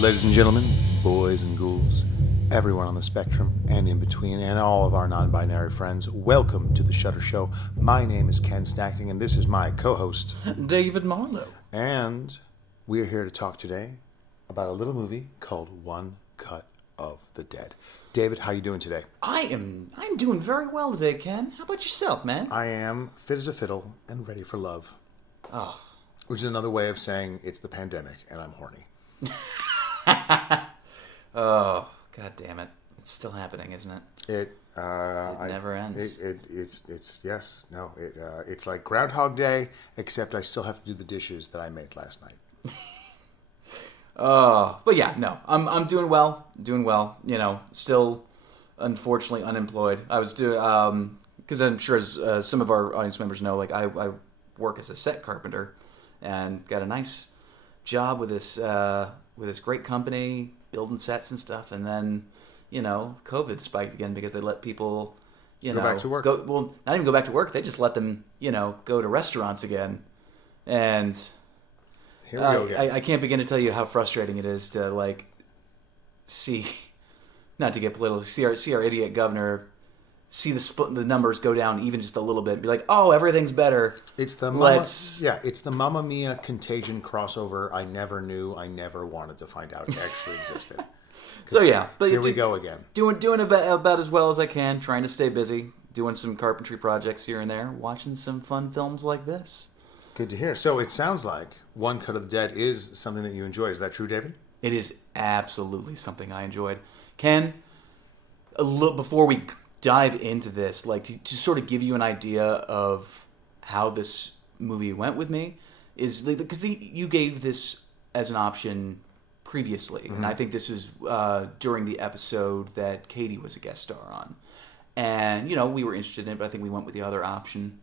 Ladies and gentlemen, boys and ghouls, everyone on the spectrum and in between, and all of our non-binary friends, welcome to the Shutter Show. My name is Ken Stackton, and this is my co-host, David Marlowe. And we are here to talk today about a little movie called One Cut of the Dead. David, how you doing today? I'm doing very well today, Ken. How about yourself, man? I am fit as a fiddle and ready for love. Oh. Which is another way of saying it's the pandemic and I'm horny. Oh, god damn it. It's still happening, isn't it? It never ends. It's like Groundhog Day, except I still have to do the dishes that I made last night. But yeah, no. I'm doing well. You know, still unfortunately unemployed. I was doing because I'm sure as some of our audience members know, like I work as a set carpenter and got a nice job with this great company building sets and stuff, and then, you know, COVID spiked again because they let people, go back to work. Not even go back to work. They just let them, you know, go to restaurants again. And here we go again. I can't begin to tell you how frustrating it is to like see, not to get political, see our idiot governor see the numbers go down even just a little bit and be like, oh, everything's better. It's the Mamma Mia Contagion crossover I never knew, I never wanted to find out it actually existed. So yeah, but here we go again. Doing about as well as I can, trying to stay busy, doing some carpentry projects here and there, watching some fun films like this. Good to hear. So it sounds like One Cut of the Dead is something that you enjoy. Is that true, David? It is absolutely something I enjoyed. Ken, before we dive into this, like to sort of give you an idea of how this movie went with me, is because you gave this as an option previously, mm-hmm. and I think this was during the episode that Katie was a guest star on, and you know we were interested in it, but I think we went with the other option.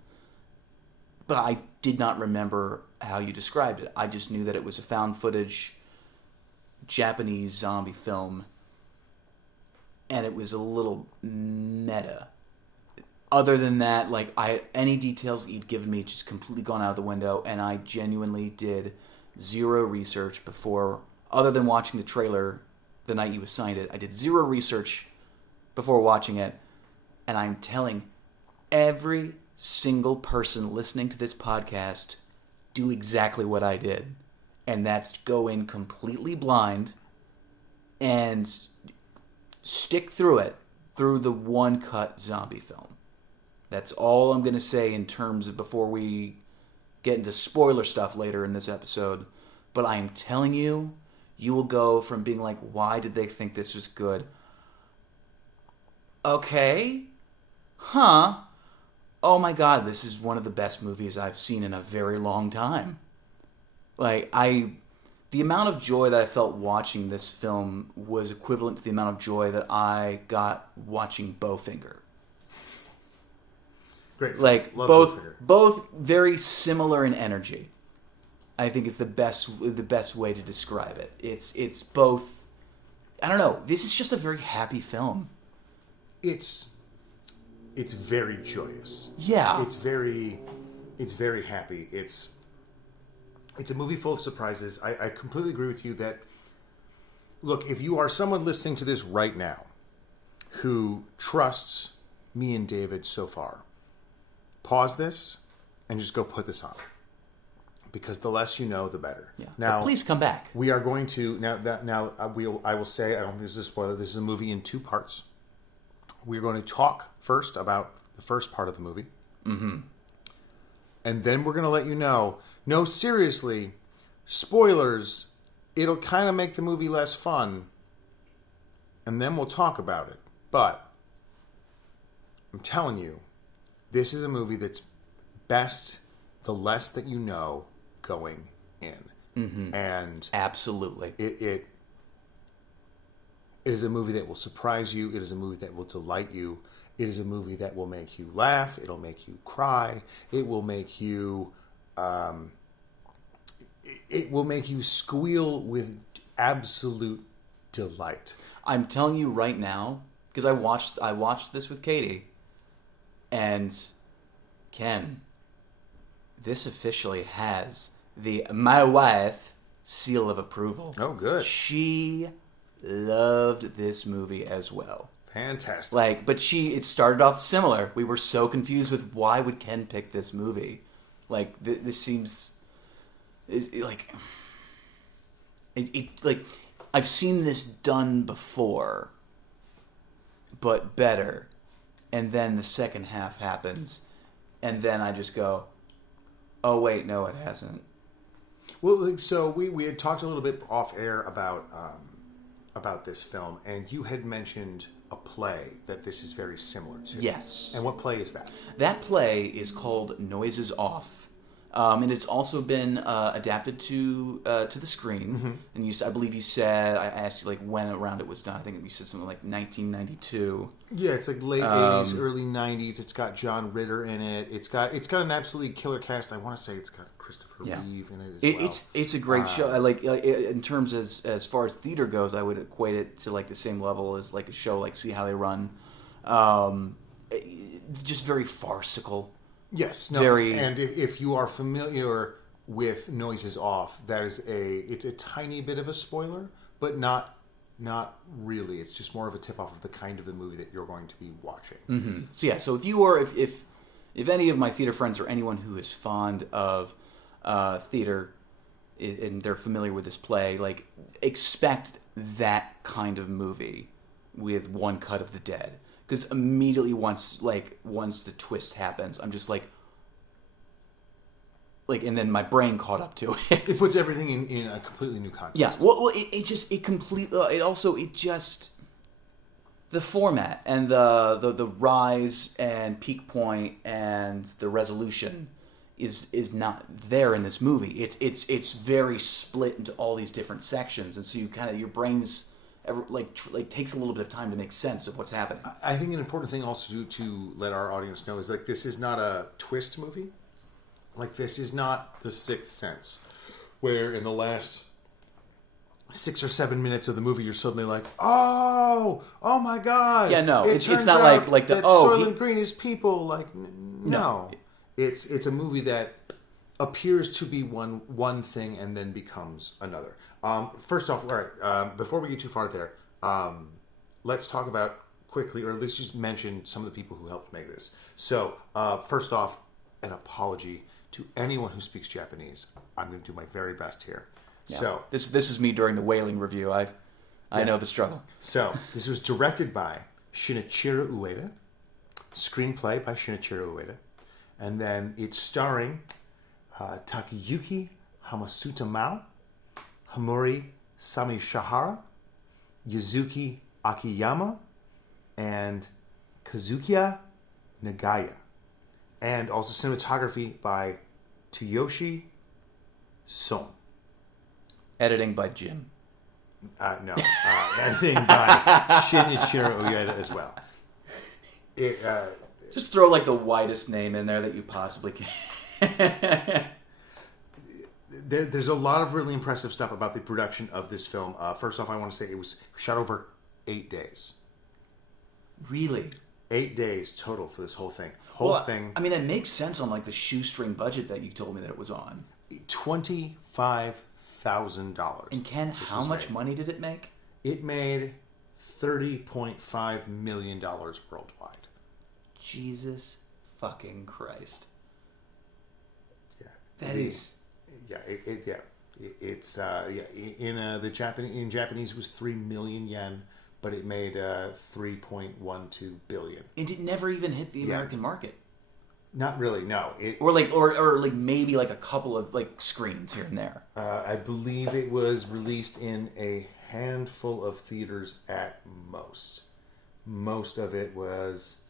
But I did not remember how you described it. I just knew that it was a found footage Japanese zombie film. And it was a little meta. Other than that, like any details that you'd given me just completely gone out of the window, and I genuinely did zero research before, other than watching the trailer the night you assigned it. I did zero research before watching it, and I'm telling every single person listening to this podcast, do exactly what I did, and that's go in completely blind and stick through it, through the one-cut zombie film. That's all I'm going to say in terms of before we get into spoiler stuff later in this episode. But I am telling you, you will go from being like, why did they think this was good? Okay. Huh. Oh my god, this is one of the best movies I've seen in a very long time. Like, the amount of joy that I felt watching this film was equivalent to the amount of joy that I got watching Bowfinger. Great. Like, Love both very similar in energy. I think is the best way to describe it. It's both. I don't know. This is just a very happy film. It's very joyous. Yeah. It's very happy. It's a movie full of surprises. I completely agree with you that, look, if you are someone listening to this right now who trusts me and David so far, pause this and just go put this on. Because the less you know, the better. Yeah. Now, but please come back. We are going to, I will say, I don't think this is a spoiler, this is a movie in two parts. We're going to talk first about the first part of the movie. Mm-hmm. And then we're going to let you know, no, seriously, spoilers, it'll kind of make the movie less fun. And then we'll talk about it. But I'm telling you, this is a movie that's best the less that you know going in. Mm-hmm. And absolutely. It is a movie that will surprise you. It is a movie that will delight you. It is a movie that will make you laugh. It'll make you cry. It will make you it will make you squeal with absolute delight. I'm telling you right now, because I watched this with Katie, and Ken, this officially has the my wife seal of approval. Oh, good. She loved this movie as well. Fantastic. But it started off similar. We were so confused with why would Ken pick this movie. This seems I've seen this done before, but better. And then the second half happens, and then I just go, "Oh wait, no, it hasn't." Well, so we had talked a little bit off air about this film, and you had mentioned a play that this is very similar to. Yes. And what play is that? That play is called Noises Off. And it's also been adapted to the screen. Mm-hmm. And I believe you said, I asked you when around it was done. I think you said something like 1992. Yeah, it's like late 80s, early 90s. It's got John Ritter in it. It's got an absolutely killer cast. I want to say it's got Christopher Reeve in it as well. It's a great show. In terms as far as theater goes, I would equate it to the same level as a show like See How They Run. Just very farcical. Yes, no, very. And if you are familiar with Noises Off, it's a tiny bit of a spoiler, but not really. It's just more of a tip off of the kind of the movie that you're going to be watching. Mm-hmm. So if you are if any of my theater friends or anyone who is fond of theater and they're familiar with this play, expect that kind of movie with one cut of the dead. Because immediately once the twist happens, I'm just and then my brain caught up to it. It puts everything in a completely new context. Yeah. Well, the format and the rise and peak point and the resolution is not there in this movie. It's very split into all these different sections, and so your brain's takes a little bit of time to make sense of what's happening. I think an important thing also to let our audience know is this is not a twist movie. This is not The Sixth Sense, where in the last 6 or 7 minutes of the movie you're suddenly oh my god. Yeah, no, it's turns not out like the that oh Soylent Green is people. No. It's a movie that appears to be one thing and then becomes another. First off, all right, before we get too far there, let's talk about quickly, or let's just mention some of the people who helped make this. So, first off, an apology to anyone who speaks Japanese. I'm going to do my very best here. Yeah. So this is me during the Wailing review. I know the struggle. So, this was directed by Shin'ichirô Ueda, screenplay by Shin'ichirô Ueda, and then it's starring Takayuki Hamasutamao, Hamori Samishihara, Yuzuki Akiyama, and Kazukiya Nagaya. And also cinematography by Tsuyoshi Sone. Editing by Jim. No. Editing by Shin'ichirô Ueda as well. Just throw the widest name in there that you possibly can. There's a lot of really impressive stuff about the production of this film. First off, I want to say it was shot over 8 days. Really? 8 days total for this whole thing. I mean, that makes sense on the shoestring budget that you told me that it was on. $25,000. And Ken, how much money did it make? It made $30.5 million worldwide. Jesus fucking Christ. Yeah. That is... Yeah, it's in Japanese it was 3 million yen, but it made 3.12 billion. And it never even hit the American market. Not really, no. Or maybe a couple of screens here and there. I believe it was released in a handful of theaters at most. Most of it was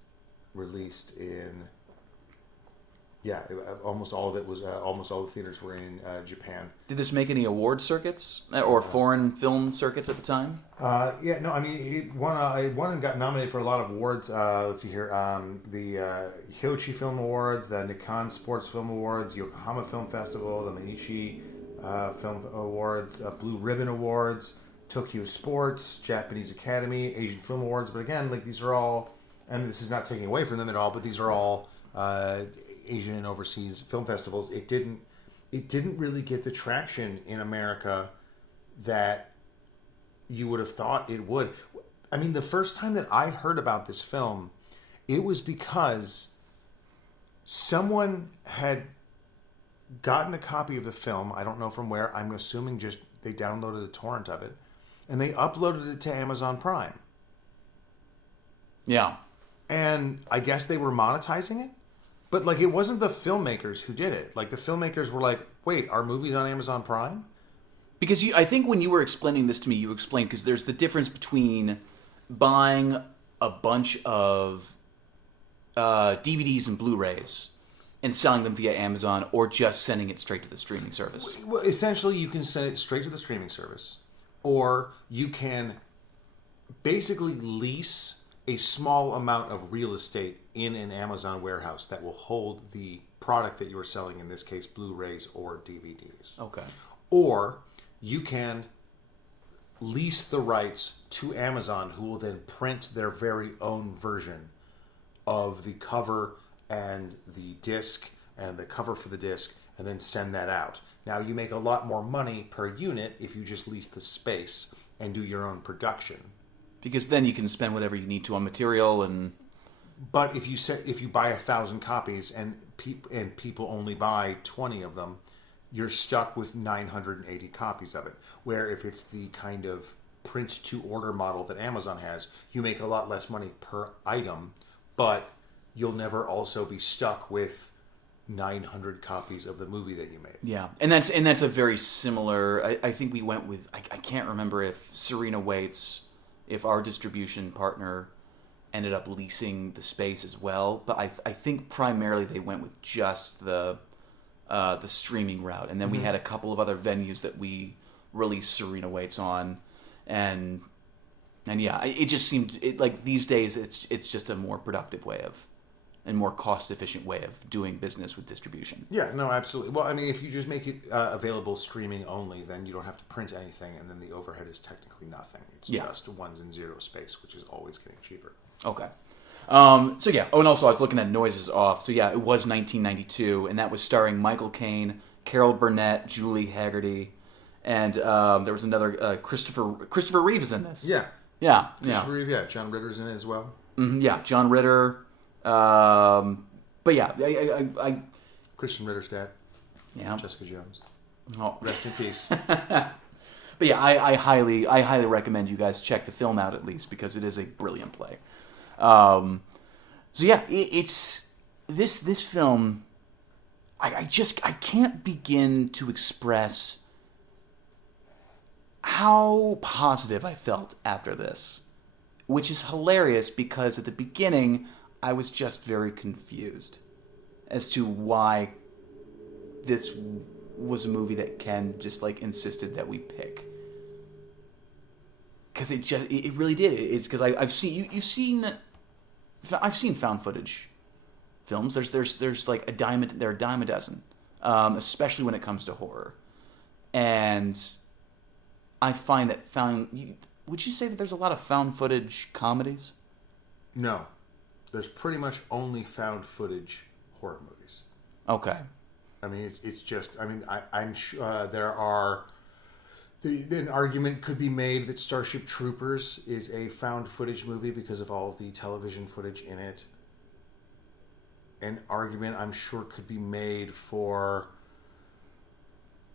released in Yeah, almost all of it was. Almost all the theaters were in Japan. Did this make any award circuits or foreign film circuits at the time? Yeah, no, I mean, it won and got nominated for a lot of awards. Let's see here, the Hyochi Film Awards, the Nikkan Sports Film Awards, Yokohama Film Festival, the Mainichi Film Awards, Blue Ribbon Awards, Tokyo Sports, Japanese Academy, Asian Film Awards. But again, like these are all, and this is not taking away from them at all, but these are all Asian and overseas film festivals. It didn't really get the traction in America that you would have thought it would. I mean, the first time that I heard about this film, it was because someone had gotten a copy of the film. I don't know from where. I'm assuming just they downloaded a torrent of it, and they uploaded it to Amazon Prime. Yeah. And I guess they were monetizing it. But, like, it wasn't the filmmakers who did it. Like, the filmmakers were like, wait, our movie's on Amazon Prime? Because I think when you were explaining this to me, you explained, because there's the difference between buying a bunch of DVDs and Blu-rays and selling them via Amazon, or just sending it straight to the streaming service. Well, essentially, you can send it straight to the streaming service. Or you can basically lease a small amount of real estate in an Amazon warehouse that will hold the product that you are selling, in this case, Blu-rays or DVDs. Okay. Or you can lease the rights to Amazon, who will then print their very own version of the cover and the disc and the cover for the disc, and then send that out. Now, you make a lot more money per unit if you just lease the space and do your own production. Because then you can spend whatever you need to on material and... But if you buy 1,000 copies and people only buy 20 of them, you're stuck with 980 copies of it. Where if it's the kind of print-to-order model that Amazon has, you make a lot less money per item, but you'll never also be stuck with 900 copies of the movie that you made. Yeah, and that's a very similar... I think we went with... I can't remember if Serena Waits, if our distribution partner ended up leasing the space as well, but I think primarily they went with just the streaming route, and then we had a couple of other venues that we released Serena Waits on, and yeah, it just seemed like these days it's just a more productive way of, and more cost efficient way of doing business with distribution. Yeah, no, absolutely. Well, I mean, if you just make it available streaming only, then you don't have to print anything, and then the overhead is technically nothing. It's just ones and zeros space, which is always getting cheaper. Okay. So yeah. Oh, and also I was looking at Noises Off. So yeah, it was 1992, and that was starring Michael Caine, Carol Burnett, Julie Haggerty, and there was another Christopher Reeve is in this. Yeah. Christopher Reeve, yeah. John Ritter's in it as well. Yeah, John Ritter. But yeah, I Christian Ritter's dad. Yeah. Jessica Jones. Oh. Rest in peace. But yeah, I highly recommend you guys check the film out at least, because it is a brilliant play. So yeah, it's this film. I can't begin to express how positive I felt after this, which is hilarious because at the beginning I was just very confused as to why this was a movie that Ken just like insisted that we pick. Because it really did. It's because I've seen found footage films. There's like a dime a dozen, especially when it comes to horror. And I find that would you say that there's a lot of found footage comedies? No, there's pretty much only found footage horror movies. Okay. I mean, it's just. I mean, I'm sure there are. An argument could be made that Starship Troopers is a found footage movie because of all the television footage in it. An argument I'm sure could be made for.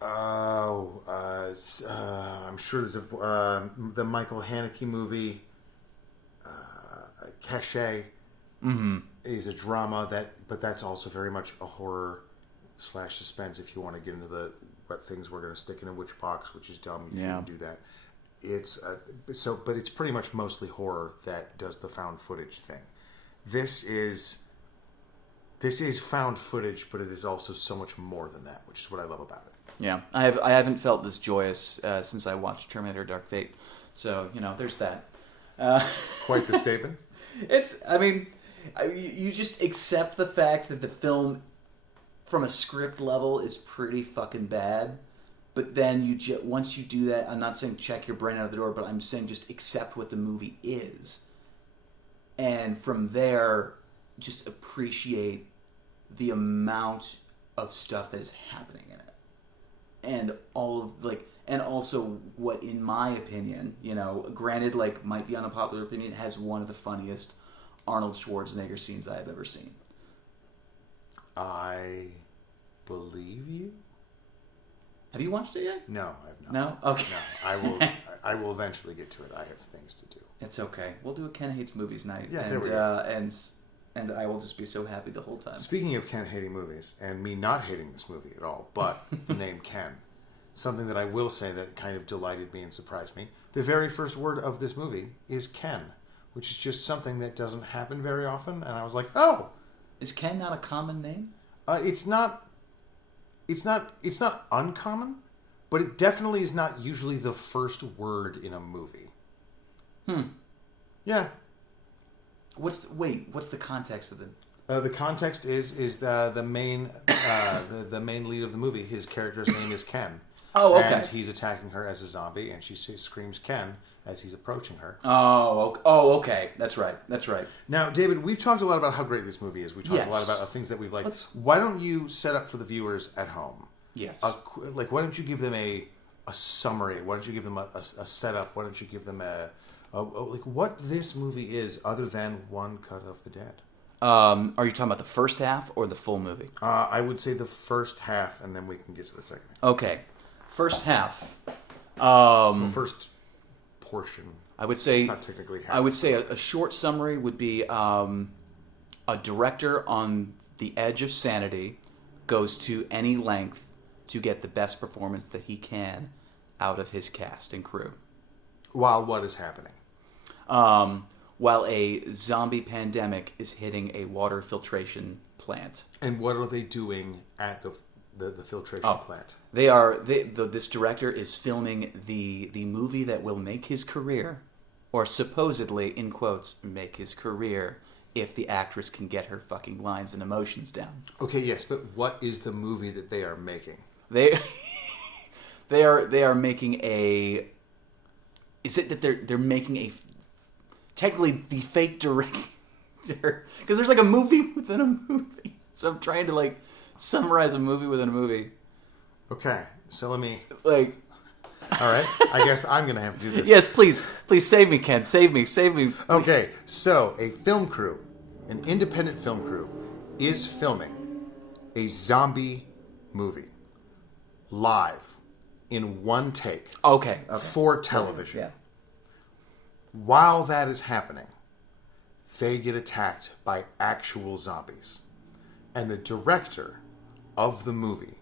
I'm sure there's the Michael Haneke movie, Cachet, is a drama but that's also very much a horror / suspense. If you want to get into what things we're going to stick in a witch box, which is dumb. You shouldn't do that. It's but it's pretty much mostly horror that does the found footage thing. This is This is found footage, but it is also so much more than that, which is what I love about it. Yeah, I haven't felt this joyous since I watched Terminator: Dark Fate. So there's that. Quite the statement. You just accept the fact that the film, from a script level, is pretty fucking bad. But then once you do that, I'm not saying check your brain out of the door, but I'm saying just accept what the movie is. And from there, just appreciate the amount of stuff that is happening in it. And and also what, in my opinion, granted, might be unpopular opinion, has one of the funniest Arnold Schwarzenegger scenes I have ever seen. I believe you. Have you watched it yet? No, I have not. No? Okay. No, I will eventually get to it. I have things to do. It's okay. We'll do a Ken Hates Movies night. Yeah, and, there we go. And I will just be so happy the whole time. Speaking of Ken hating movies, and me not hating this movie at all, but the name Ken, something that I will say that kind of delighted me and surprised me, the very first word of this movie is Ken, which is just something that doesn't happen very often, and I was like, oh! Is Ken not a common name? It's not uncommon, but it definitely is not usually the first word in a movie. Yeah. What's the context of the? The context is the main the main lead of the movie. His character's name is Ken. Oh, okay. And he's attacking her as a zombie, and she screams Ken as he's approaching her. Oh, okay. That's right. Now, David, we've talked a lot about how great this movie is. We talked a lot about things that we've liked. Why don't you set up for the viewers at home? Yes. Why don't you give them a summary? Why don't you give them a setup? Why don't you give them what this movie is other than One Cut of the Dead? Are you talking about the first half or the full movie? I would say the first half, and then we can get to the second half. Okay. First half. The first portion. I would say. It's not technically half. I would say a short summary would be a director on the edge of sanity goes to any length to get the best performance that he can out of his cast and crew. While what is happening? While a zombie pandemic is hitting a water filtration plant. And what are they doing at the filtration plant? This director is filming the movie that will make his career, or supposedly, in quotes, make his career, if the actress can get her fucking lines and emotions down. Okay, yes, but what is the movie that they are making? They are making a. Is it that they're making a technically the fake director? Because there's like a movie within a movie. So I'm trying to summarize a movie within a movie. Okay, so let me All right, I guess I'm gonna have to do this. Yes, please save me, Ken. Save me. Please. Okay, so a film crew, an independent film crew, is filming a zombie movie live in one take. Okay. For television. Yeah. While that is happening, they get attacked by actual zombies. And the director of the movie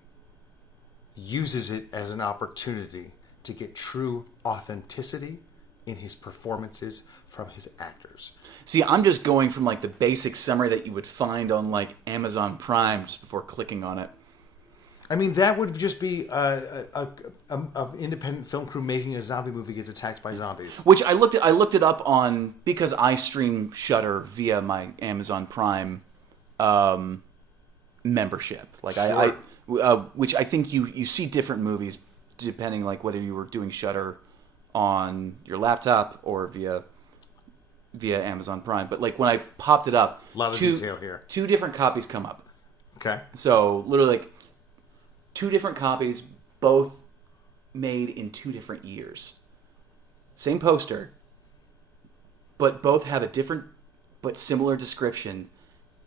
uses it as an opportunity to get true authenticity in his performances from his actors. See, I'm just going from the basic summary that you would find on Amazon Prime just before clicking on it. I mean, that would just be an independent film crew making a zombie movie gets attacked by zombies. Which I looked it up on, because I stream Shudder via my Amazon Prime membership. Sure. Which I think you see different movies depending whether you were doing Shudder on your laptop or via Amazon Prime. But when I popped it up, a lot of detail here. 2 different copies come up. Okay. So literally 2 different copies, both made in 2 different years. Same poster, but both have a different but similar description,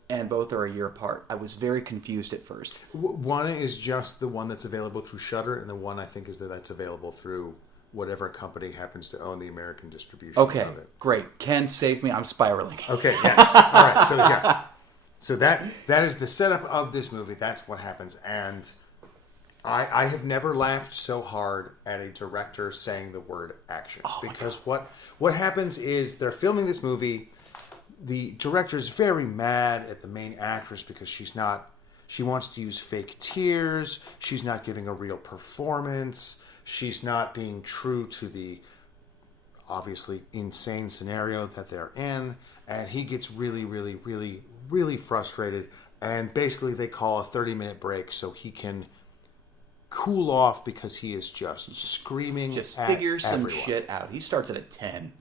and both are a year apart. I was very confused at first. One is just the one that's available through Shudder, and the one I think is that's available through whatever company happens to own the American distribution of it. Great. Ken, save me. I'm spiraling. Okay, yes. All right, so yeah. So that is the setup of this movie. That's what happens, and I have never laughed so hard at a director saying the word action. Because what happens is they're filming this movie. the director's very mad at the main actress because she wants to use fake tears. She's not giving a real performance. She's not being true to the obviously insane scenario that they're in. And he gets really, really, really, really frustrated. And basically they call a 30-minute break so he can cool off because he is just screaming Just at figure some everyone. shit out. He starts at a 10.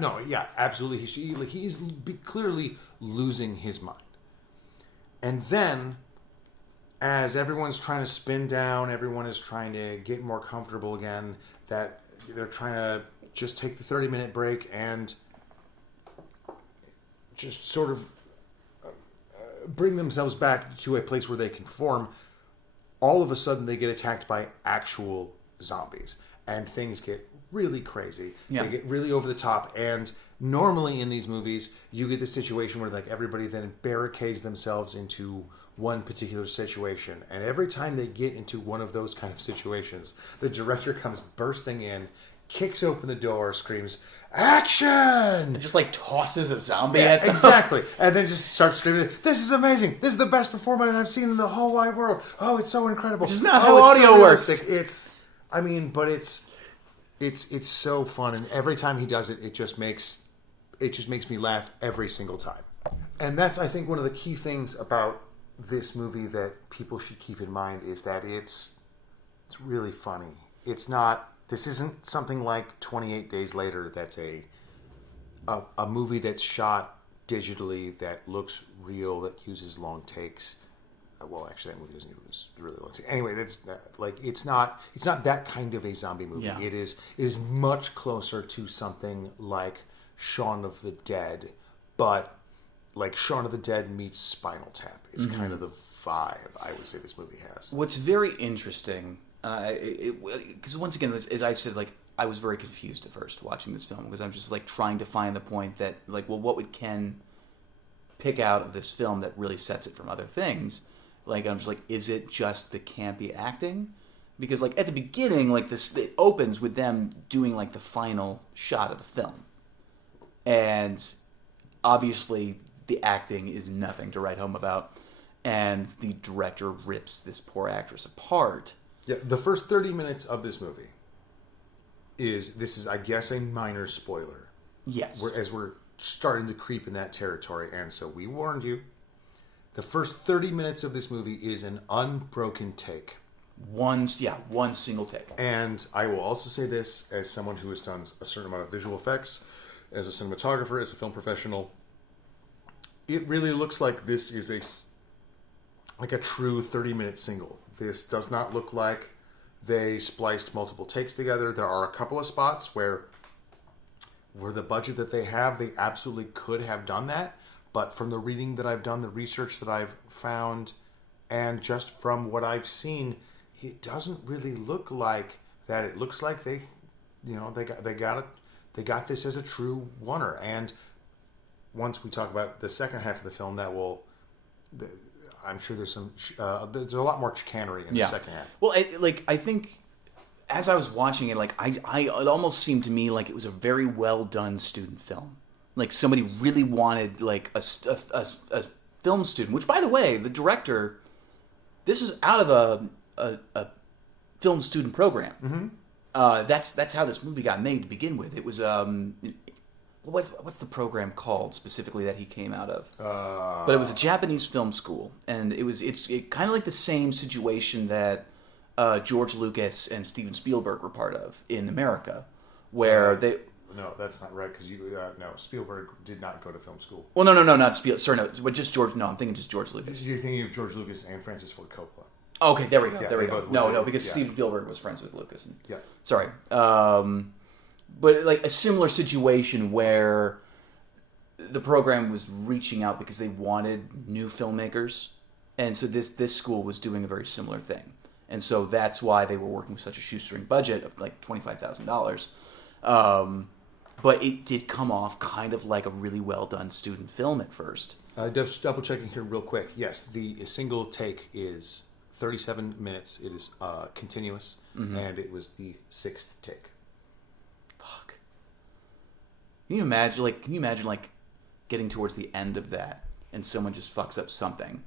No, yeah, absolutely. He's clearly losing his mind. And then, as everyone's trying to spin down, everyone is trying to get more comfortable again, that they're trying to just take the 30-minute break and just sort of bring themselves back to a place where they can perform. All of a sudden, they get attacked by actual zombies. And things get really crazy. Yeah. They get really over the top. And normally in these movies, you get the situation where like everybody then barricades themselves into one particular situation. And every time they get into one of those kind of situations, the director comes bursting in, kicks open the door, screams, "Action!" And just like tosses a zombie at them. Exactly. And then just starts screaming, "This is amazing. This is the best performance I've seen in the whole wide world. Oh, it's so incredible." Which is not how audio works. It's so fun, and every time he does it, it just makes me laugh every single time. And that's, I think, one of the key things about this movie that people should keep in mind is that it's really funny. This isn't something like 28 Days Later that's a movie that's shot digitally, that looks real, that uses long takes. Well, actually, that movie doesn't use really long takes. Anyway, it's not that kind of a zombie movie. Yeah. It is much closer to something like Shaun of the Dead, but like Shaun of the Dead meets Spinal Tap is kind of the vibe I would say this movie has. What's very interesting, because once again, as I said, like I was very confused at first watching this film because I'm just like trying to find the point that like, well, what would Ken pick out of this film that really sets it from other things? Like I'm just like, is it just the campy acting? Because like at the beginning, like this, it opens with them doing like the final shot of the film, and obviously the acting is nothing to write home about, and the director rips this poor actress apart. Yeah, the first 30 minutes of this movie is I guess a minor spoiler. Yes. As we're starting to creep in that territory, and so we warned you. The first 30 minutes of this movie is an unbroken take. One single take. And I will also say this as someone who has done a certain amount of visual effects, as a cinematographer, as a film professional. It really looks like this is a true 30-minute single. This does not look like they spliced multiple takes together. There are a couple of spots where the budget that they have, they absolutely could have done that. But from the reading that I've done, the research that I've found, and just from what I've seen, it doesn't really look like that. It looks like they got this as a true oneer. And once we talk about the second half of the film, I'm sure there's there's a lot more chicanery in the second half. Well, I think as I was watching it, like it almost seemed to me like it was a very well done student film. Like somebody really wanted like a film student. Which, by the way, the director, this is out of a film student program. Mm-hmm. That's how this movie got made to begin with. It was what's the program called specifically that he came out of? But it was a Japanese film school, and it's kind of like the same situation that George Lucas and Steven Spielberg were part of in America, where they. No, that's not right, because Spielberg did not go to film school. Well, no, not Spielberg. Sorry, no, but just George. No, I'm thinking just George Lucas. You're thinking of George Lucas and Francis Ford Coppola. Okay, there we go. Yeah, there we go. No, because yeah. Steven Spielberg was friends with Lucas. And, yeah. Sorry. But like a similar situation where the program was reaching out because they wanted new filmmakers, and so this school was doing a very similar thing, and so that's why they were working with such a shoestring budget of like $25,000. But it did come off kind of like a really well done student film at first. Just double checking here real quick. Yes, the single take is 37 minutes. It is continuous, and it was the 6th take. Fuck. Can you imagine getting towards the end of that and someone just fucks up something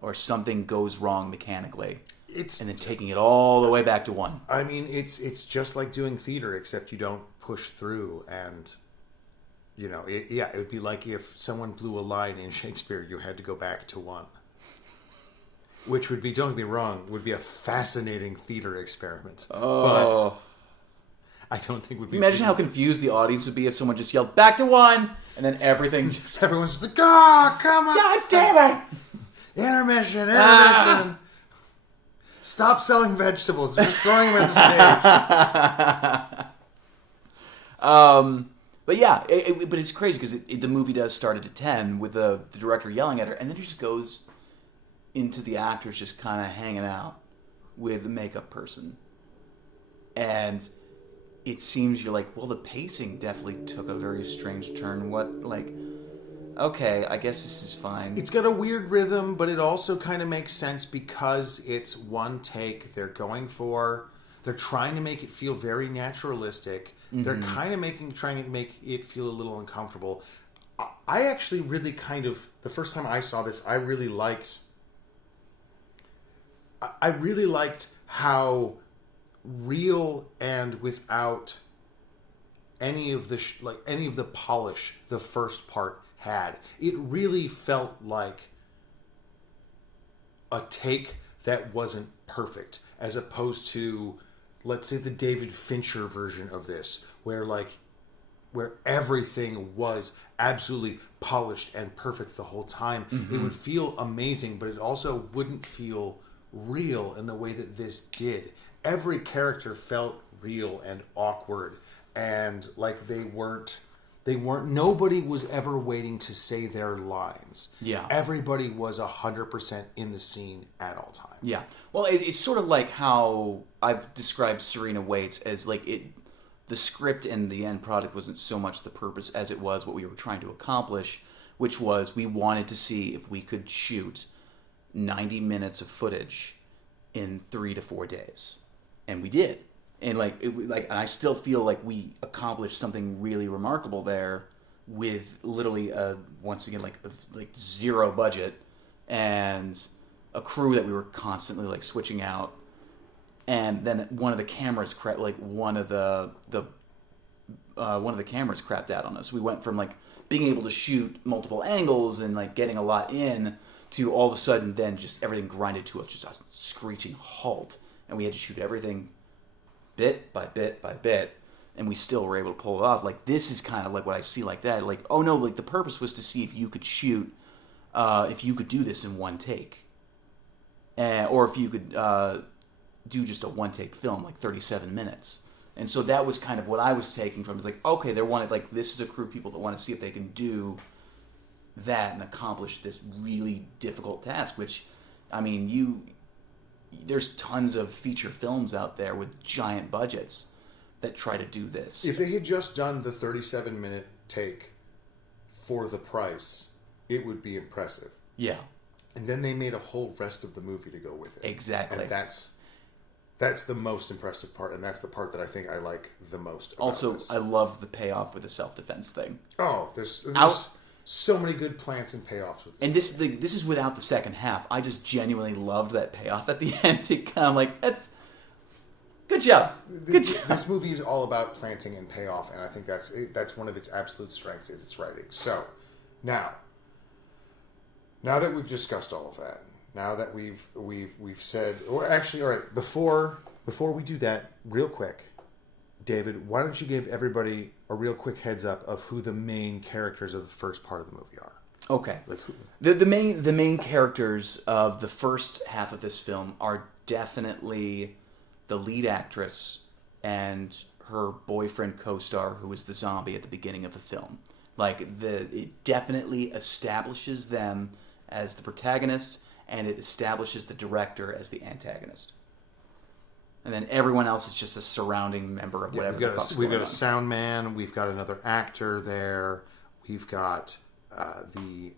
or something goes wrong mechanically and then taking it all the way back to one. I mean, it's just like doing theater, except you don't push through. And, you know, it would be like if someone blew a line in Shakespeare, you had to go back to one. Which would be, don't get me wrong, would be a fascinating theater experiment. Oh. But I don't think would be... Imagine how confused the audience would be if someone just yelled, back to one! And then everything just... Everyone's just like, oh, come on! God damn it! Intermission! Stop selling vegetables. They're just throwing them at the stage. But yeah, but it's crazy because the movie does start at a 10 with the director yelling at her, and then it just goes into the actors just kind of hanging out with the makeup person. And it seems you're like, well, the pacing definitely took a very strange turn. Okay, I guess this is fine. It's got a weird rhythm, but it also kind of makes sense because it's one take. They're trying to make it feel very naturalistic. Mm-hmm. They're kind of trying to make it feel a little uncomfortable. I actually really the first time I saw this, I really liked how real and without any of the polish the first part had. It really felt like a take that wasn't perfect, as opposed to, let's say, the David Fincher version of this, where everything was absolutely polished and perfect the whole time. Mm-hmm. It would feel amazing, but it also wouldn't feel real in the way that this did. Every character felt real and awkward, and like they weren't, nobody was ever waiting to say their lines. Yeah. Everybody was 100% in the scene at all times. Yeah. Well, it's sort of like how I've described Serena Waits as the script and the end product wasn't so much the purpose as it was what we were trying to accomplish, which was we wanted to see if we could shoot 90 minutes of footage in 3 to 4 days. And we did. And and I still feel like we accomplished something really remarkable there with literally once again zero budget and a crew that we were constantly switching out. And then one of the cameras one of the cameras crapped out on us. We went from being able to shoot multiple angles and getting a lot in to all of a sudden then just everything grinded to just a screeching halt, and we had to shoot everything bit by bit by bit, and we still were able to pull it off. This is kind of what I see that. The purpose was to see if you could shoot, if you could do this in one take, or if you could do just a one take film, 37 minutes. And so that was kind of what I was taking from. It's okay, they wanted this is a crew of people that want to see if they can do that and accomplish this really difficult task, which, I mean, there's tons of feature films out there with giant budgets that try to do this. If they had just done the 37-minute take for the price, it would be impressive. Yeah. And then they made a whole rest of the movie to go with it. Exactly. And that's the most impressive part, and that's the part that I think I like the most about also, this. I love the payoff with the self-defense thing. Oh, there's so many good plants and payoffs with this. And this is without the second half. I just genuinely loved that payoff at the end. It kind of that's good job. Good job. This movie is all about planting and payoff, and I think that's one of its absolute strengths in its writing. So, now that we've discussed all of that, now that we've said, or actually, all right, before we do that, real quick, David, why don't you give everybody a real quick heads up of who the main characters of the first part of the movie are? Okay. The main characters of the first half of this film are definitely the lead actress and her boyfriend co-star, who is the zombie at the beginning of the film. It definitely establishes them as the protagonists, and it establishes the director as the antagonist. And then everyone else is just a surrounding member of whatever the fuck's going on. We've got a sound man. We've got another actor there. We've got the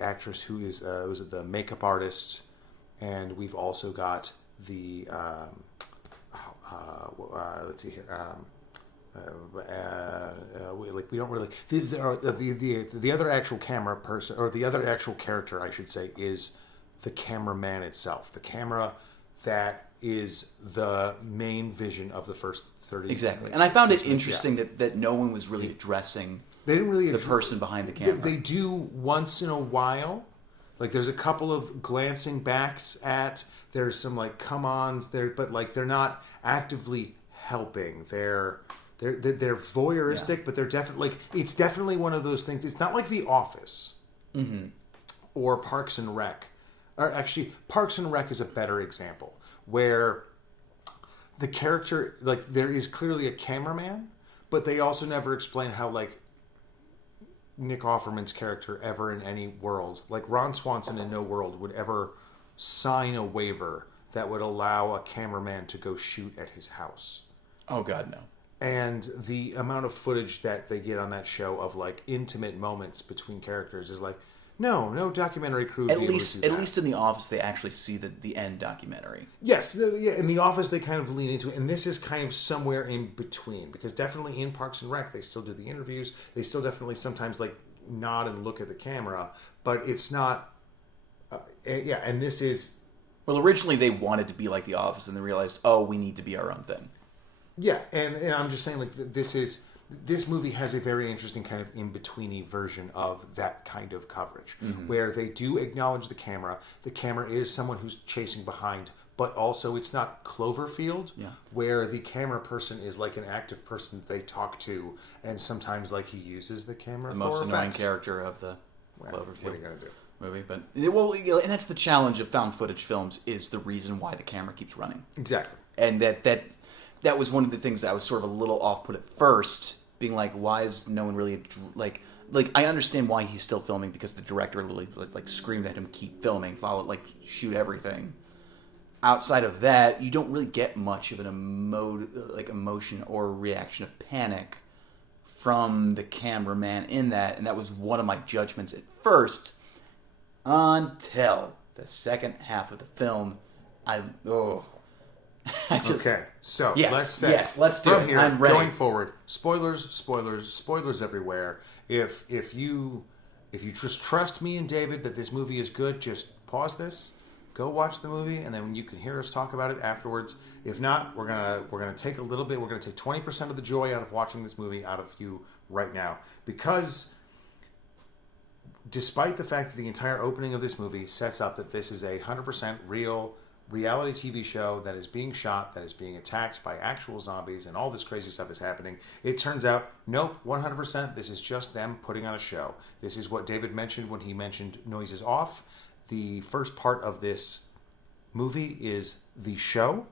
actress who is was the makeup artist, and we've also got the let's see here we don't really the other actual camera person, or the other actual character, I should say, is the cameraman itself. The camera that is the main vision of the first 30. Exactly. And I found it interesting that no one was really addressing they didn't really the person behind the camera. They do once in a while. Like there's a couple of glancing backs at. There's some like come-ons there, but like they're not actively helping. They're voyeuristic, but they're definitely like it's definitely one of those things. It's not like The Office or Parks and Rec. Or actually, Parks and Rec is a better example where the character, like there is clearly a cameraman, but they also never explain how like Nick Offerman's character ever in any world, like Ron Swanson in no world would ever sign a waiver that would allow a cameraman to go shoot at his house. Oh God, no. And the amount of footage that they get on that show of like intimate moments between characters is like, no documentary crew. At least in The Office, they actually see the end documentary. Yes, in The Office they kind of lean into it, and this is kind of somewhere in between, because definitely in Parks and Rec they still do the interviews. They still definitely sometimes like nod and look at the camera, but it's not. And this is. Well, originally they wanted to be like The Office, and they realized, oh, we need to be our own thing. Yeah, and I'm just saying, like, this movie has a very interesting kind of in-betweeny version of that kind of coverage, where they do acknowledge the camera. The camera is someone who's chasing behind, but also it's not Cloverfield, where the camera person is like an active person that they talk to, and sometimes like he uses the camera. The most annoying character of the Cloverfield. What are you gonna do? Movie, but and that's the challenge of found footage films, is the reason why the camera keeps running. Exactly, and that was one of the things that I was sort of a little off put at first, being like, why is no one really like I understand why he's still filming, because the director literally like screamed at him, keep filming, follow, like shoot everything. Outside of that, you don't really get much of an emotion or reaction of panic from the cameraman in that, and that was one of my judgments at first. Until the second half of the film, okay, so let's do from it. Here, I'm ready. Going forward, spoilers everywhere. If you just trust me and David that this movie is good, just pause this, go watch the movie, and then you can hear us talk about it afterwards. If not, we're gonna take a little bit. We're gonna take 20% of the joy out of watching this movie out of you right now, because. Despite the fact that the entire opening of this movie sets up that this is a 100% real reality TV show that is being shot, that is being attacked by actual zombies, and all this crazy stuff is happening, it turns out, nope, 100%, this is just them putting on a show. This is what David mentioned when he mentioned Noises Off. The first part of this movie is the show,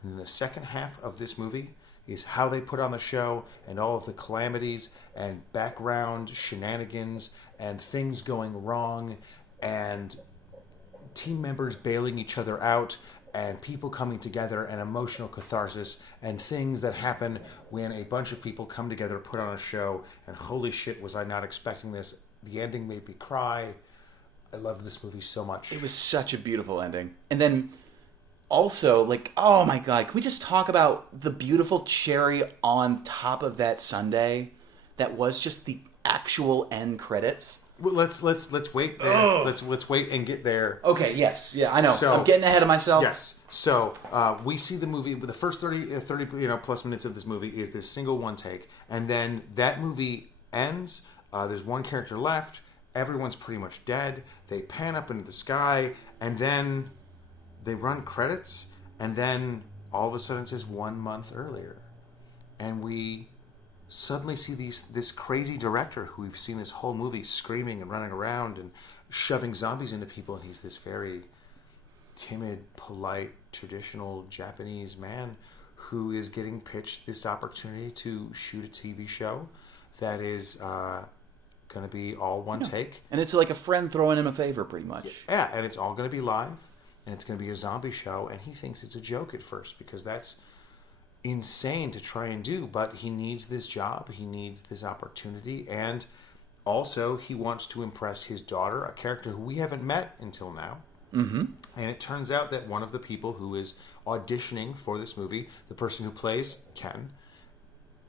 and then the second half of this movie is how they put on the show, and all of the calamities and background shenanigans and things going wrong and team members bailing each other out and people coming together and emotional catharsis and things that happen when a bunch of people come together, put on a show, and holy shit, was I not expecting this. The ending made me cry. I loved this movie so much. It was such a beautiful ending. And then also, like, oh my God, can we just talk about the beautiful cherry on top of that sundae that was just the actual end credits? Well, let's wait there. Oh. Let's wait and get there. Okay, yes. Yeah, I know. So, I'm getting ahead of myself. Yes. So, we see the movie, the first 30 plus minutes of this movie is this single one take, and then that movie ends. There's one character left. Everyone's pretty much dead. They pan up into the sky, and then they run credits, and then all of a sudden it says 1 month earlier. And we suddenly see this crazy director who we've seen this whole movie screaming and running around and shoving zombies into people, and he's this very timid, polite, traditional Japanese man who is getting pitched this opportunity to shoot a TV show that is going to be all one take. And it's like a friend throwing him a favor, pretty much. Yeah, and it's all going to be live. And it's going to be a zombie show, and he thinks it's a joke at first because that's insane to try and do, but he needs this job, he needs this opportunity, and also he wants to impress his daughter, a character who we haven't met until now. Mm-hmm. And it turns out that one of the people who is auditioning for this movie, the person who plays Ken,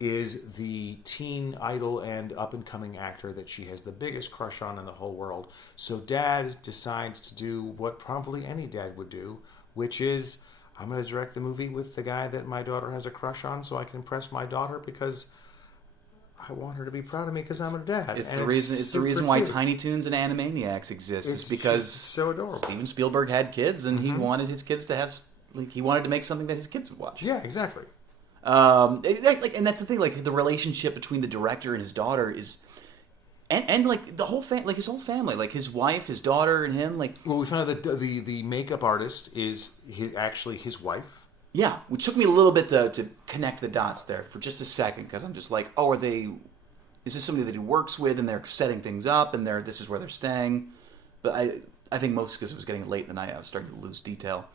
is the teen idol and up-and-coming actor that she has the biggest crush on in the whole world. So Dad decides to do what probably any dad would do, which is, I'm going to direct the movie with the guy that my daughter has a crush on so I can impress my daughter because I want her to be proud of me because I'm her dad. It's the reason why cute. Tiny Toons and Animaniacs exist. It's because so adorable. Steven Spielberg had kids and he wanted his kids to have, like, he wanted to make something that his kids would watch. Yeah, exactly. And that's the thing, like, the relationship between the director and his daughter is, and like the whole like his whole family, like his wife, his daughter, and him, like. Well, we found out that the makeup artist is actually his wife. Yeah, which took me a little bit to connect the dots there for just a second, because I'm just like, oh, is this somebody that he works with, and they're setting things up, and this is where they're staying? But I think most because it was getting late in the night, I was starting to lose detail.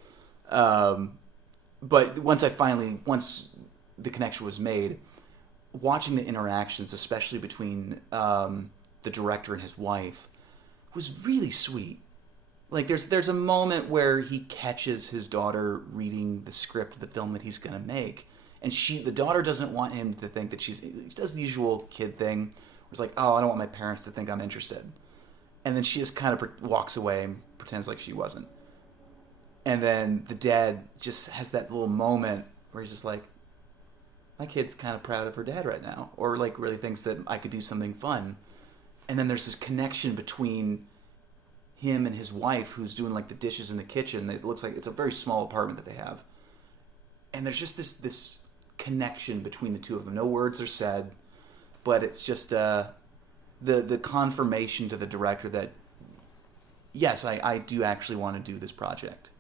But once the connection was made, watching the interactions, especially between the director and his wife, was really sweet. Like, there's a moment where he catches his daughter reading the script of the film that he's going to make, and the daughter doesn't want him to think that she does the usual kid thing, where it's like, oh, I don't want my parents to think I'm interested. And then she just kind of walks away and pretends like she wasn't. And then the dad just has that little moment where he's just like, my kid's kind of proud of her dad right now, or like really thinks that I could do something fun. And then there's this connection between him and his wife, who's doing like the dishes in the kitchen. It looks like it's a very small apartment that they have, and there's just this connection between the two of them. No words are said, but it's just the confirmation to the director that yes, I do actually want to do this project.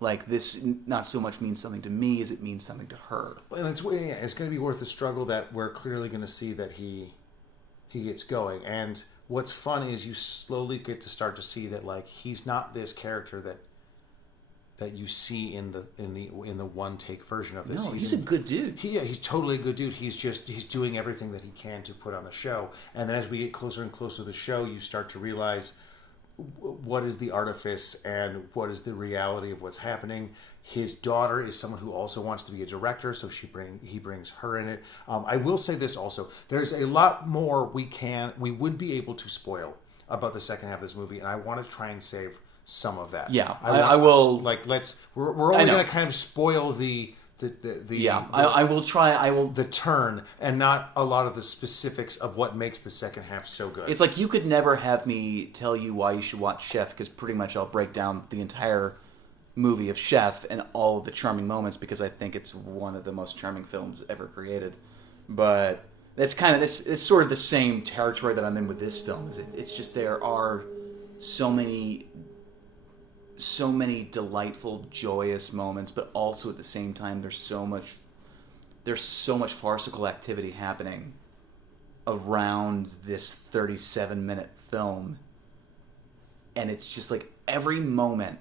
Like, this not so much means something to me as it means something to her. And it's going to be worth the struggle that we're clearly going to see that he gets going. And what's fun is you slowly get to start to see that, like, he's not this character that you see in the one take version of this. No, he's a good dude. He's totally a good dude. He's doing everything that he can to put on the show. And then as we get closer and closer to the show, you start to realize what is the artifice and what is the reality of what's happening. His daughter is someone who also wants to be a director, so he brings her in it. I will say this also: there's a lot more we would be able to spoil about the second half of this movie, and I want to try and save some of that. Yeah, I will. Like, we're only going to kind of spoil I will try. I will. The turn, and not a lot of the specifics of what makes the second half so good. It's like you could never have me tell you why you should watch Chef, because pretty much I'll break down the entire movie of Chef and all of the charming moments, because I think it's one of the most charming films ever created. But that's kind of it's sort of the same territory that I'm in with this film. It's just there are so many delightful, joyous moments, but also at the same time there's so much farcical activity happening around this 37-minute film. And it's just like every moment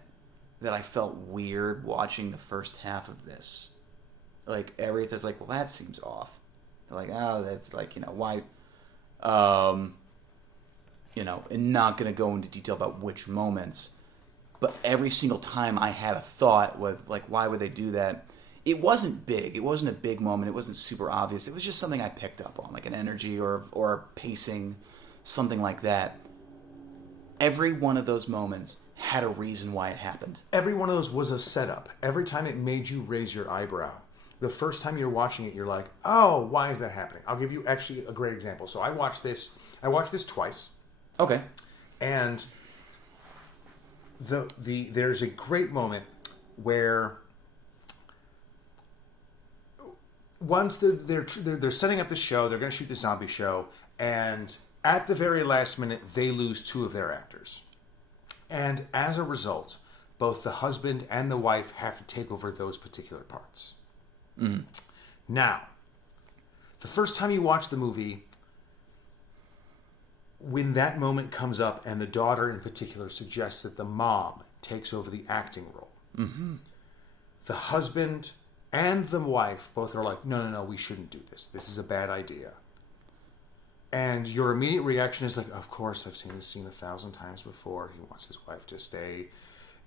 that I felt weird watching the first half of this, like everything's like, well, that seems off. They're like, oh, that's like, why, and not going to go into detail about which moments. But every single time I had a thought with, like, why would they do that? It wasn't big. It wasn't a big moment. It wasn't super obvious. It was just something I picked up on, like an energy or pacing, something like that. Every one of those moments had a reason why it happened. Every one of those was a setup. Every time it made you raise your eyebrow. The first time you're watching it, you're like, oh, why is that happening? I'll give you actually a great example. So I watched this twice. Okay. And there's a great moment where once they're setting up the show, they're going to shoot the zombie show, and at the very last minute they lose two of their actors, and as a result, both the husband and the wife have to take over those particular parts. Mm. Now, the first time you watch the movie, when that moment comes up and the daughter in particular suggests that the mom takes over the acting role, the husband and the wife both are like, no, we shouldn't do this. This is a bad idea. And your immediate reaction is like, of course, I've seen this scene 1,000 times before. He wants his wife to stay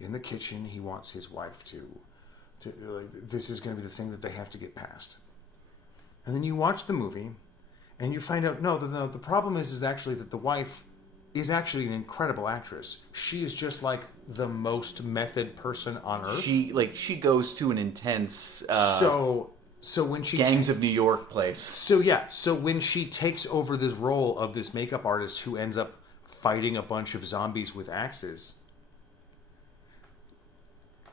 in the kitchen. He wants his wife to like, this is going to be the thing that they have to get past. And then you watch the movie, and you find out, no, the problem is actually that the wife is actually an incredible actress. She is just like the most method person on earth. She goes to an intense so when she Gangs of New York place. So when she takes over this role of this makeup artist who ends up fighting a bunch of zombies with axes,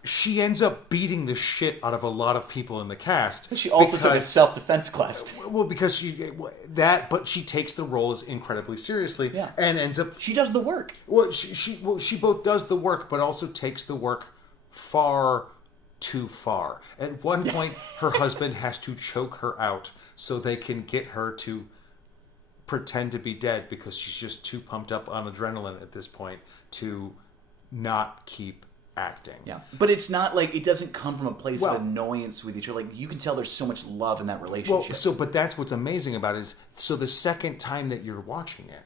she ends up beating the shit out of a lot of people in the cast. She also took a self-defense class. Well, because but she takes the role as incredibly seriously, and ends up. She does the work. Well, she both does the work, but also takes the work far too far. At one point, her husband has to choke her out so they can get her to pretend to be dead because she's just too pumped up on adrenaline at this point to not keep acting. Yeah, but it's not like it doesn't come from a place of annoyance with each other. Like you can tell there's so much love in that relationship. But that's what's amazing about it is the second time that you're watching it,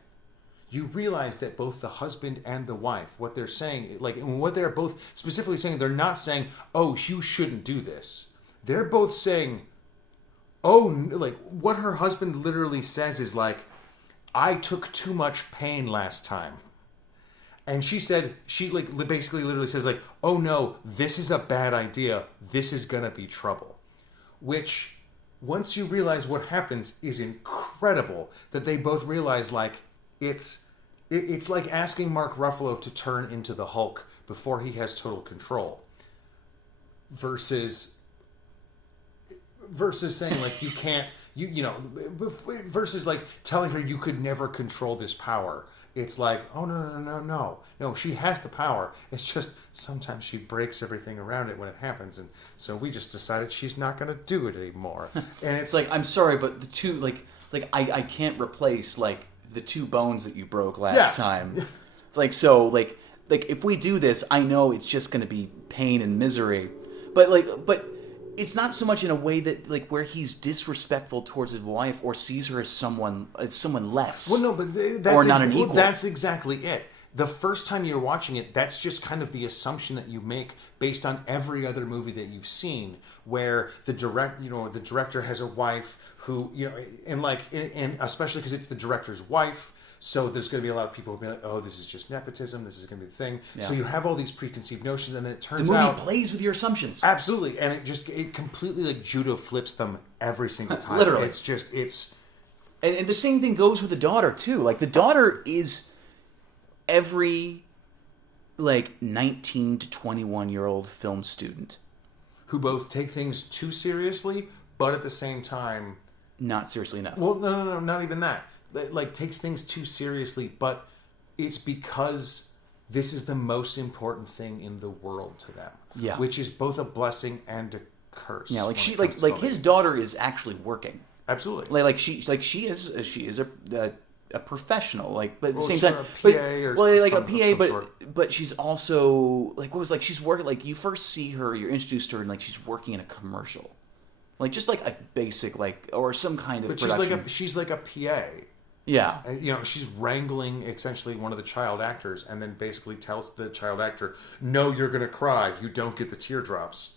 you realize that both the husband and the wife, what they're saying, what they're both specifically saying, they're not saying, "Oh, you shouldn't do this." They're both saying, "Oh," what her husband literally says is like, "I took too much pain last time." And she basically literally says like, "Oh no, this is a bad idea. This is gonna be trouble." Which, once you realize what happens, is incredible. That they both realize like it's like asking Mark Ruffalo to turn into the Hulk before he has total control. Versus saying like you can't versus like telling her you could never control this power. It's like, oh, no, she has the power. It's just sometimes she breaks everything around it when it happens. And so we just decided she's not going to do it anymore. And it's like, I'm sorry, but the two, I can't replace, the two bones that you broke last time. It's like, so, if we do this, I know it's just going to be pain and misery. But it's not so much in a way that where he's disrespectful towards his wife or sees her as someone less. Well, no, but that's not an equal. That's exactly it. The first time you're watching it, that's just kind of the assumption that you make based on every other movie that you've seen, where the director has a wife who and especially because it's the director's wife. So there's going to be a lot of people who be like, "Oh, this is just nepotism. This is going to be the thing." Yeah. So you have all these preconceived notions, and then it turns out the movie plays with your assumptions. Absolutely, and it completely judo flips them every single time. Literally, and the same thing goes with the daughter too. The daughter is every 19 to 21-year-old film student who both take things too seriously, but at the same time not seriously enough. Well, no, not even that. Takes things too seriously, but it's because this is the most important thing in the world to them. Yeah. Which is both a blessing and a curse. Yeah, his daughter is actually working. Absolutely. She is a professional. But at the same time, a PA, but she's also she's working. You first see her, you're introduced to her, and she's working in a commercial, just a basic or some kind of. But production. she's like a PA. Yeah. And, she's wrangling essentially one of the child actors and then basically tells the child actor, "No, you're going to cry. You don't get the teardrops."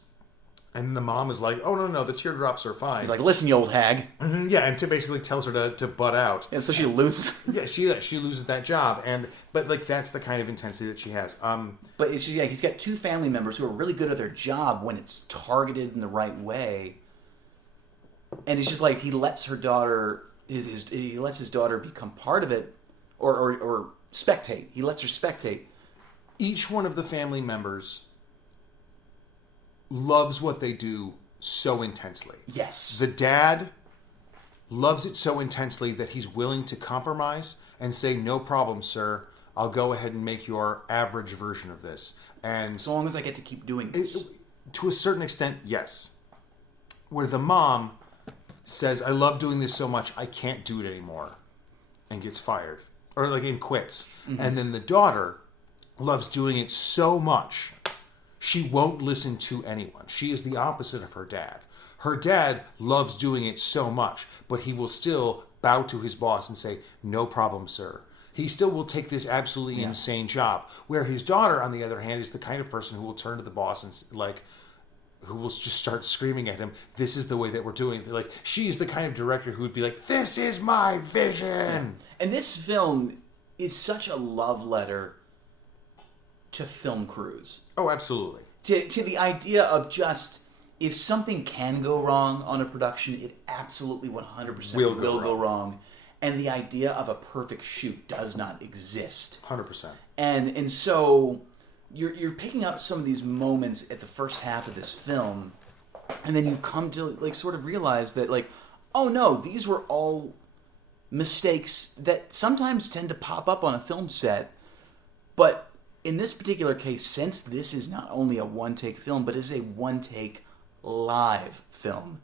And the mom is like, "Oh, no, the teardrops are fine." He's like, "Listen, you old hag." Mm-hmm, yeah, and basically tells her to butt out. And so she loses. Yeah, she loses that job. But that's the kind of intensity that she has. But he's got two family members who are really good at their job when it's targeted in the right way. And it's just he lets her daughter... he lets his daughter become part of it, or spectate. He lets her spectate. Each one of the family members loves what they do so intensely. Yes. The dad loves it so intensely that he's willing to compromise and say, "No problem, sir. I'll go ahead and make your average version of this." And as long as I get to keep doing this. To a certain extent, yes. Where the mom says, "I love doing this so much, I can't do it anymore," and gets fired. Or and quits. Mm-hmm. And then the daughter loves doing it so much, she won't listen to anyone. She is the opposite of her dad. Her dad loves doing it so much, but he will still bow to his boss and say, "No problem, sir." He still will take this absolutely insane job. Where his daughter, on the other hand, is the kind of person who will turn to the boss and who will just start screaming at him, "This is the way that we're doing it." Like, she's the kind of director who would be like, "This is my vision." Yeah. And this film is such a love letter to film crews. Oh, absolutely. To the idea of just, if something can go wrong on a production, it absolutely 100% will go wrong. And the idea of a perfect shoot does not exist. 100%. And so you're picking up some of these moments at the first half of this film, and then you come to like sort of realize that like, oh no, these were all mistakes that sometimes tend to pop up on a film set. But in this particular case, since this is not only a one-take film, but is a one-take live film,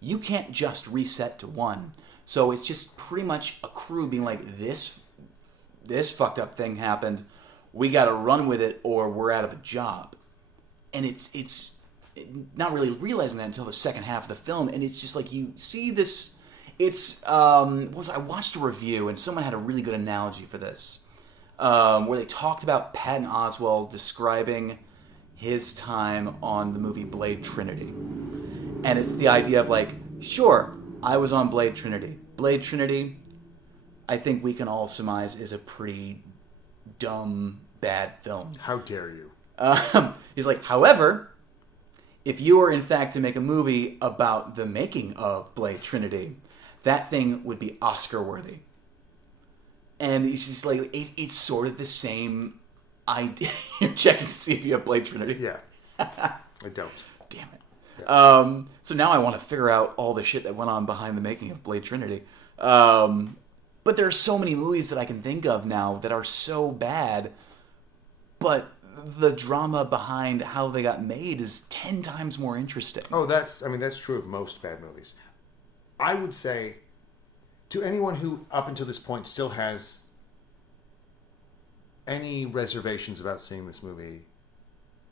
you can't just reset to one. So it's just pretty much a crew being like, this fucked up thing happened. We got to run with it, or we're out of a job. And it's not really realizing that until the second half of the film. And it's just like you see this. It's I watched a review, and someone had a really good analogy for this, where they talked about Patton Oswalt describing his time on the movie Blade Trinity. And it's the idea of like, sure, I was on Blade Trinity. Blade Trinity, I think we can all surmise, is a pretty dumb, bad film. How dare you? He's like, however, if you were in fact to make a movie about the making of Blade Trinity, that thing would be Oscar-worthy. And he's just like, it's sort of the same idea. You're checking to see if you have Blade Trinity. Yeah. I don't. Damn it. Yeah. So now I want to figure out all the shit that went on behind the making of Blade Trinity. But there are so many movies that I can think of now that are so bad, but the drama behind how they got made is 10 times more interesting. Oh, that's true of most bad movies. I would say, to anyone who up until this point still has any reservations about seeing this movie,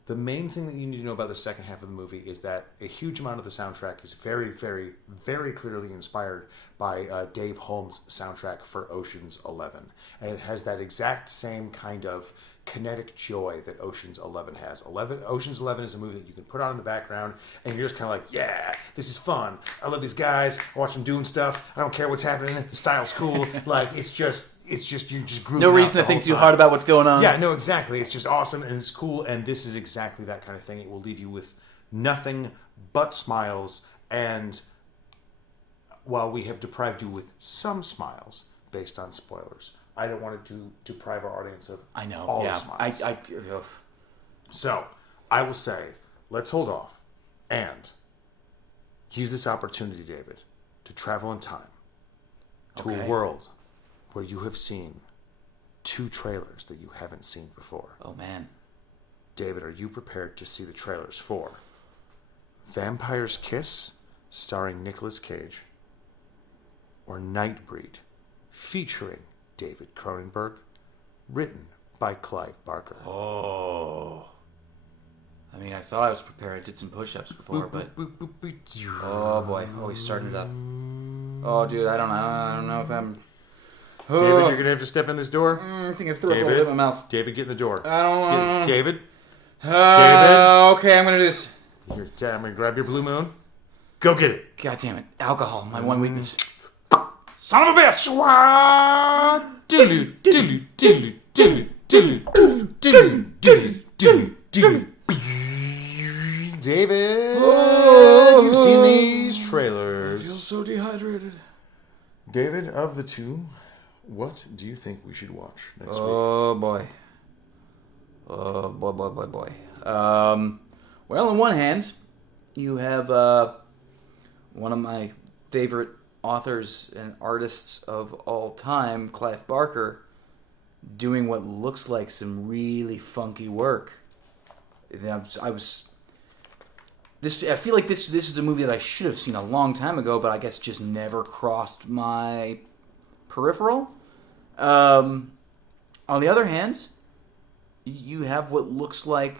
the main thing that you need to know about the second half of the movie is that a huge amount of the soundtrack is very, very, very clearly inspired by Dave Holmes' soundtrack for Ocean's 11. And it has that exact same kind of kinetic joy that Ocean's 11 has. Ocean's 11 is a movie that you can put on in the background, and you're just kind of like, yeah, this is fun. I love these guys. I watch them doing stuff. I don't care what's happening. The style's cool. Like, it's just you're just grooving. No reason to think too hard about what's going on. Yeah, no, exactly. It's just awesome and it's cool, and this is exactly that kind of thing. It will leave you with nothing but smiles, and while we have deprived you with some smiles based on spoilers, I don't want to deprive our audience of all the smiles. So, I will say, let's hold off and use this opportunity, David, to travel in time to a world where you have seen 2 trailers that you haven't seen before. Oh, man. David, are you prepared to see the trailers for Vampire's Kiss, starring Nicolas Cage, or Nightbreed, featuring David Cronenberg, written by Clive Barker? Oh. I mean, I thought I was prepared. I did some push-ups before, but... Oh, boy. Oh, he's starting it up. Oh, dude, I don't know if I'm... David, you're going to have to step in this door? I think I threw up a little bit in my mouth. David, get in the door. I don't know. David? David? Okay, I'm going to do this. I'm going to grab your Blue Moon. Go get it. God damn it. Alcohol, my one weakness. Son of a bitch! David, you've seen these trailers. I feel so dehydrated. David, of the two, what do you think we should watch next week? Oh, boy. Oh, boy. Well, on one hand, you have one of my favorite authors and artists of all time, Clive Barker, doing what looks like some really funky work. I feel like this is a movie that I should have seen a long time ago, but I guess just never crossed my peripheral. On the other hand, you have what looks like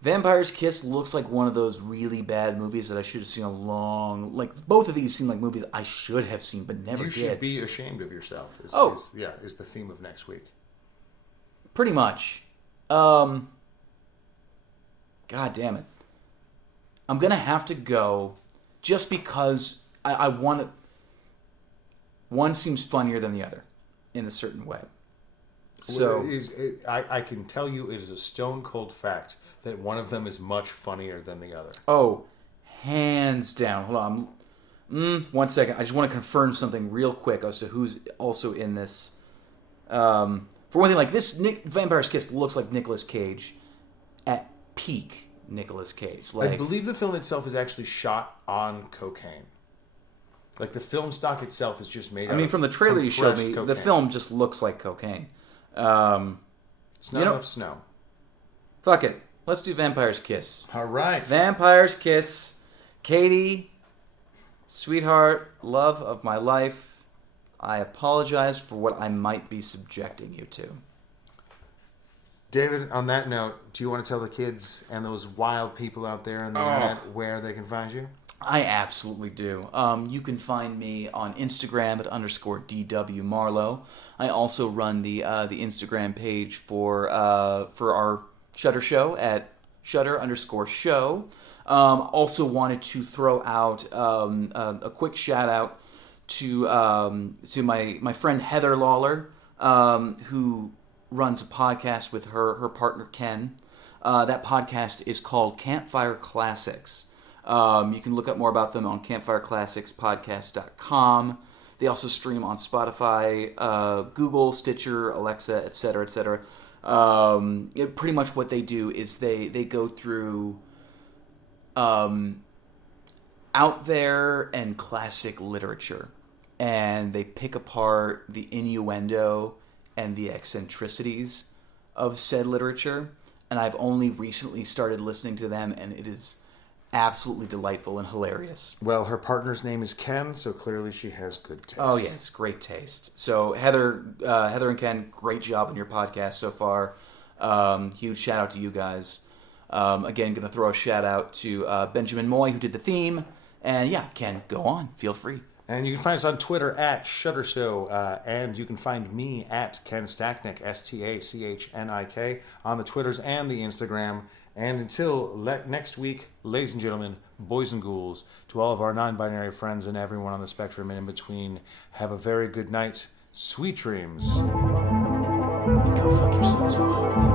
Vampire's Kiss looks like one of those really bad movies that I should have seen both of these seem like movies I should have seen but never did. You should be ashamed of yourself is the theme of next week. Pretty much. God damn it. I'm going to have to go just because I want to... One seems funnier than the other in a certain way. So I can tell you it is a stone cold fact that one of them is much funnier than the other. Oh, hands down. Hold on. 1 second. I just want to confirm something real quick as to who's also in this. For one thing, like this, Vampire's Kiss looks like Nicolas Cage at peak Nicolas Cage. Like, I believe the film itself is actually shot on cocaine. Like the film stock itself is just made. I mean, from the trailer you showed me, cocaine. the film just looks like cocaine. It's not enough snow. Fuck it. Let's do Vampire's Kiss. All right. Vampire's Kiss. Katie, sweetheart, love of my life, I apologize for what I might be subjecting you to. David, on that note, do you want to tell the kids and those wild people out there on the internet where they can find you? I absolutely do. You can find me on Instagram at _DW Marlowe. I also run the Instagram page for our Shutter show at Shutter_show. Also wanted to throw out a quick shout out to my friend Heather Lawler, who runs a podcast with her partner Ken. That podcast is called Campfire Classics. You can look up more about them on campfireclassicspodcast.com. They also stream on Spotify, Google, Stitcher, Alexa, etc., etc. Pretty much what they do is they go through out there and classic literature, and they pick apart the innuendo and the eccentricities of said literature. And I've only recently started listening to them, and it is absolutely delightful and hilarious. Well, her partner's name is Ken, so clearly she has good taste. Oh yes, great taste. So Heather and Ken, great job on your podcast so far. Huge shout out to you guys. Again, going to throw a shout out to Benjamin Moy, who did the theme. And yeah, Ken, go on. Feel free. And you can find us on Twitter at Shutter Show, and you can find me at Ken Stachnik, STACHNIK, on the Twitters and the Instagram. And until next week, ladies and gentlemen, boys and ghouls, to all of our non-binary friends and everyone on the spectrum and in between, have a very good night. Sweet dreams. And go fuck yourself so hard.